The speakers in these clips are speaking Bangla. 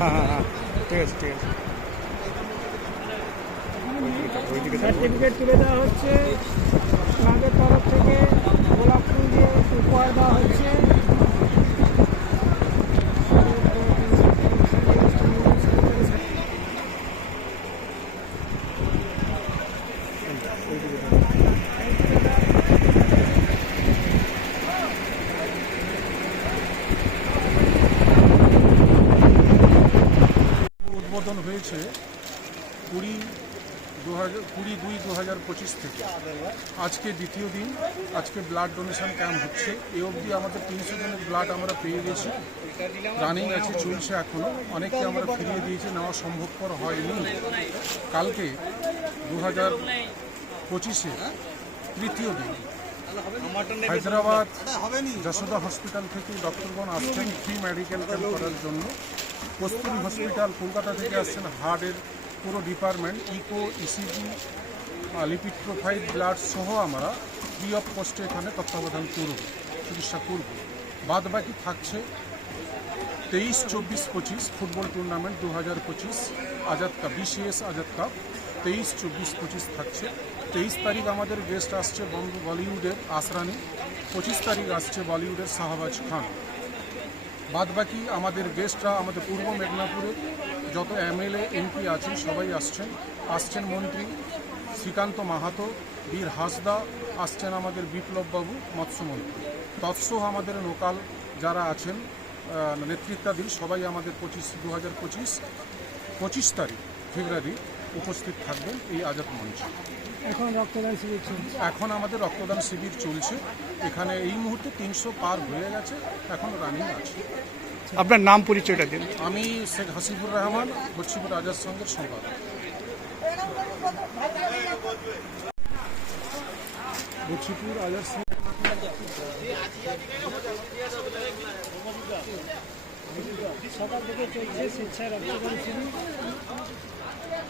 হ্যাঁ হ্যাঁ হ্যাঁ ঠিক আছে ঠিক আছে ওইদিকে থাকো। সার্টিফিকেট তুলে দেওয়া হচ্ছে ক্লাবের তরফ থেকে গোলাপ ফুল দিয়ে উপহার দেওয়া হচ্ছে হয়েছে কুড়ি দু হাজার কুড়ি দুই দু হাজার পঁচিশ থেকে। আজকে দ্বিতীয় দিন আজকে ব্লাড ডোনেশন ক্যাম্প হচ্ছে। এ অবধি আমাদের তিনশো জনের ব্লাড আমরা পেয়ে গেছি। রানিং আছে চলছে এখনও অনেককে আমরা ফিরিয়ে দিয়েছি নেওয়া সম্ভবপর হয়নি। কালকে দু হাজার পঁচিশে তৃতীয় দিন হায়দ্রাবাদ যশোদা হসপিটাল থেকে ডক্টরগণ আসছেন ফ্রি মেডিকেল ক্যাম্প করার জন্য। কস্তুরি হসপিটাল কলকাতা থেকে আসছেন হার্টের পুরো department, echo, ECG lipid profile, blood সহ আমরা ফ্রি অফ কস্টে এখানে তত্ত্বাবধান করব, চিকিৎসা করব। বাদ বাকি থাকছে তেইশ, চব্বিশ, পঁচিশ, ফুটবল টুর্নামেন্ট দু হাজার পঁচিশ, Azad cup, BCS Azad cup, তেইশ, চব্বিশ, পঁচিশ থাকছে। তেইশ তারিখ আমাদের গেস্ট আসছে বঙ্গ বলিউডের আসরানি, পঁচিশ তারিখ আসছে বলিউডের শাহবাজ খান। বাদবাকি আমাদের গেস্টরা আমাদের পূর্ব মেদিনীপুরে যত এমএলএ, এমপি আছেন, সবাই আসছেন। আসছেন মন্ত্রী শ্রীকান্ত মাহাতো, বীর হাসদা, আসছেন আমাদের বিপ্লববাবু, মৎস্যমন্ত্রী। তৎসহ আমাদের লোকাল যারা আছেন নেতৃত্বাধীন সবাই আমাদের পঁচিশ দু হাজার পঁচিশ পঁচিশ তারিখ, ফেব্রুয়ারি উপস্থিত থাকবেন এই আজাদ মঞ্চে। এখন রক্তদান শিবির চলছে। এখন আমাদের রক্তদান শিবির চলছে। এখানে এই মুহূর্তে তিনশো পার হয়ে গেছে এখন রানিং আছে। আপনার নাম পরিচয়টা দিন। আমি শেখ হাসিবুর রহমান বচ্চিপুর আজাদ সঙ্গের সম্পাদক। বচ্চিপুর আজাদ সকাল থেকে চলছে স্বেচ্ছায় রক্তদান শিবির। どうも。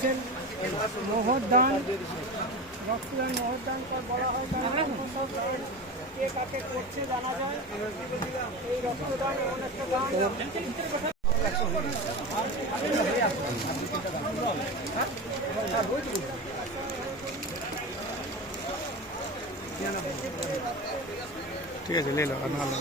মানুষের মহদান রক্তদান মহদান তার বলা হয় কে কাকে করছে জানা ঠিক আছে লে লো আনা লো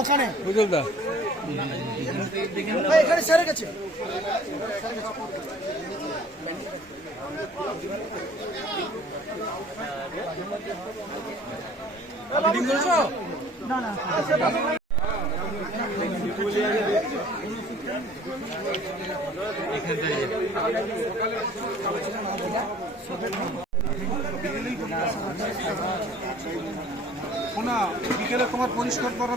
ওখানে। বুঝলদা এখানে স্যারের কাছে। না না শোনা বিকেলে তোমার পরিষ্কার করা